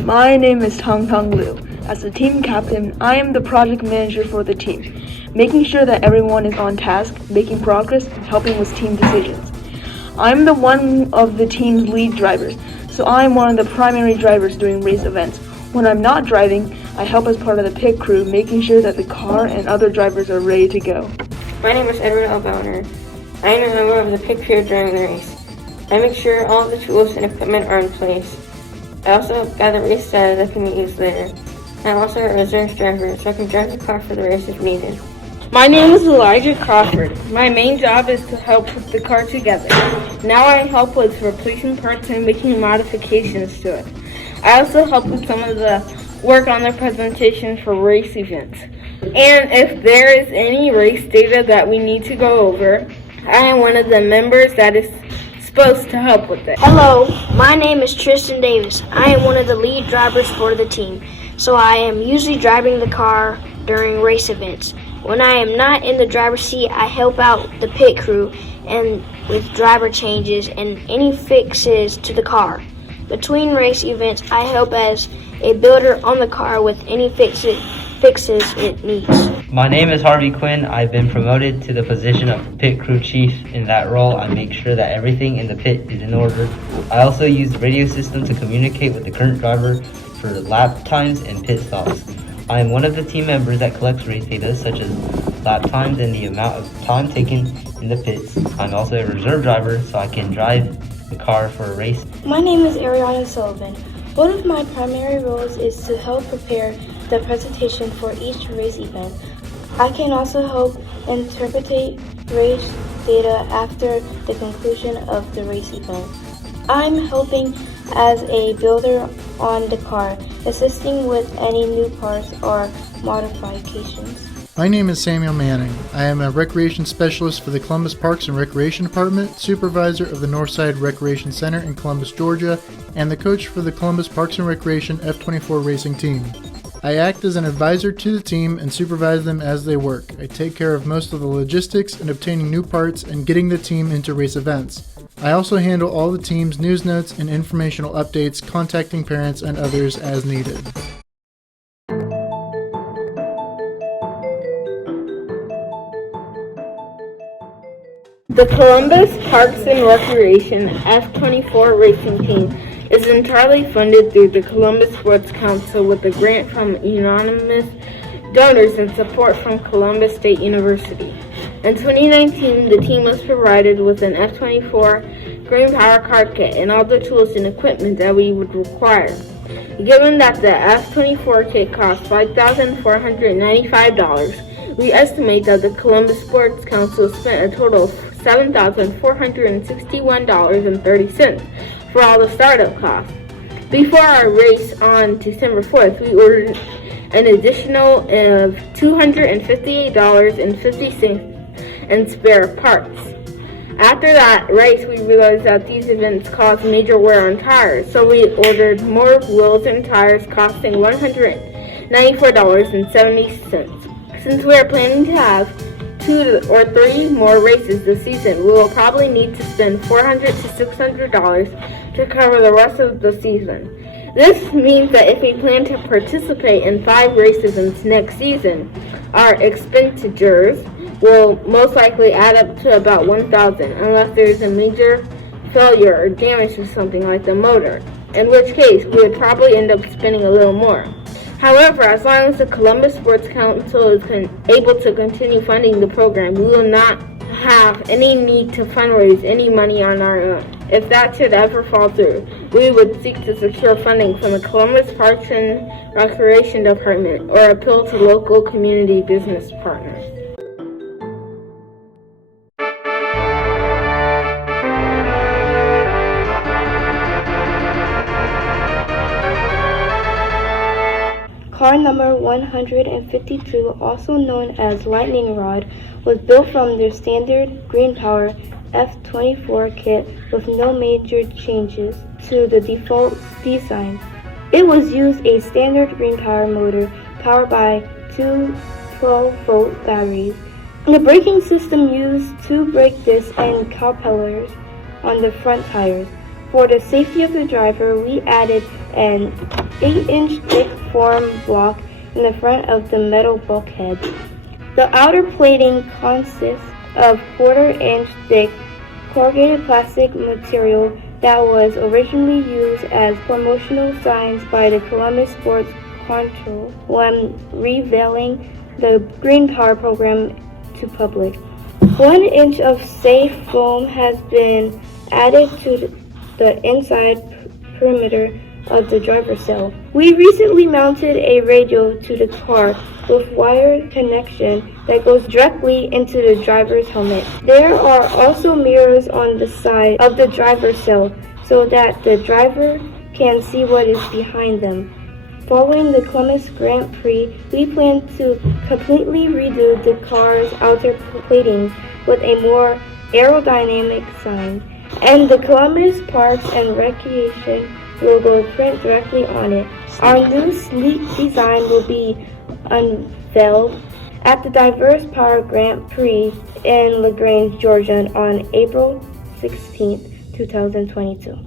My name is Tong Tong Liu. As the team captain, I am the project manager for the team, making sure that everyone is on task, making progress, and helping with team decisions. I'm the one of the team's lead drivers, so I am one of the primary drivers during race events. When I'm not driving, I help as part of the pit crew, making sure that the car and other drivers are ready to go. My name is Boughner. I am a member of the pit crew during the race. I make sure all the tools and equipment are in place. I also gather race data that can be used later. I'm also a reserve driver, so I can drive the car for the race if needed. My name is Crawford. My main job is to help put the car together. Now I help with replacing parts and making modifications to it. I also help with some of the work on the presentation for race events. And if there is any race data that we need to go over, I am one of the members that is supposed to help with it. Hello, my name is Tristan Davis. I am one of the lead drivers for the team, so I am usually driving the car during race events. When I am not in the driver's seat, I help out the pit crew and with driver changes and any fixes to the car. Between race events, I help as a builder on the car with any fixes it needs. My name is Harvey Qin. I've been promoted to the position of pit crew chief. In that role, I make sure that everything in the pit is in order. I also use the radio system to communicate with the current driver for lap times and pit stops. I am one of the team members that collects race data such as lap times and the amount of time taken in the pits. I'm also a reserve driver, so I can drive the car for a race. My name is Arianna Sullivan. One of my primary roles is to help prepare the presentation for each race event. I can also help interpret race data after the conclusion of the race event. I'm helping as a builder on the car, assisting with any new parts or modifications. My name is Samuel Manning. I am a recreation specialist for the Columbus Parks and Recreation Department, supervisor of the Northside Recreation Center in Columbus, Georgia, and the coach for the Columbus Parks and Recreation F24 racing team. I act as an advisor to the team and supervise them as they work. I take care of most of the logistics and obtaining new parts and getting the team into race events. I also handle all the team's news notes and informational updates, contacting parents and others as needed. The Columbus Parks and Recreation F24 racing team is entirely funded through the Columbus Sports Council with a grant from anonymous donors and support from Columbus State University. In 2019, the team was provided with an F24 Green Power Card Kit and all the tools and equipment that we would require. Given that the F24 kit costs $5,495, we estimate that the Columbus Sports Council spent a total of $7,461.30 for all the startup costs. Before our race on December 4th, we ordered an additional of $258.50 in spare parts. After that race, we realized that these events cause major wear on tires, so we ordered more wheels and tires costing $194.70. Since we are planning to have 2 or 3 more races this season, we will probably need to spend $400 to $600 to cover the rest of the season. This means that if we plan to participate in 5 race events next season, our expenditures will most likely add up to about $1,000 unless there is a major failure or damage to something like the motor, in which case we would probably end up spending a little more. However, as long as the Columbus Sports Council is able to continue funding the program, we will not have any need to fundraise any money on our own. If that should ever fall through, we would seek to secure funding from the Columbus Parks and Recreation Department or appeal to local community business partners. Car number 152, also known as Lightning Rod, was built from their standard Green Power F24 kit with no major changes to the default design. It was used a standard Green Power motor powered by 2 12-volt batteries. The braking system used 2 brake discs and calipers on the front tires. For the safety of the driver, we added an 8-inch thick form block in the front of the metal bulkhead. The outer plating consists of 1/4-inch thick corrugated plastic material that was originally used as promotional signs by the Columbus Sports Control when revealing the Green Power program to public. 1 inch of safe foam has been added to the inside perimeter of the driver's cell. We recently mounted a radio to the car with wired connection that goes directly into the driver's helmet. There are also mirrors on the side of the driver's cell so that the driver can see what is behind them. Following the Columbus Grand Prix, we plan to completely redo the car's outer plating with a more aerodynamic sign, and the Columbus Parks and Recreation logo print directly on it. Our new sleek design will be unveiled at the Diverse Power Grand Prix in LaGrange, Georgia on April 16, 2022.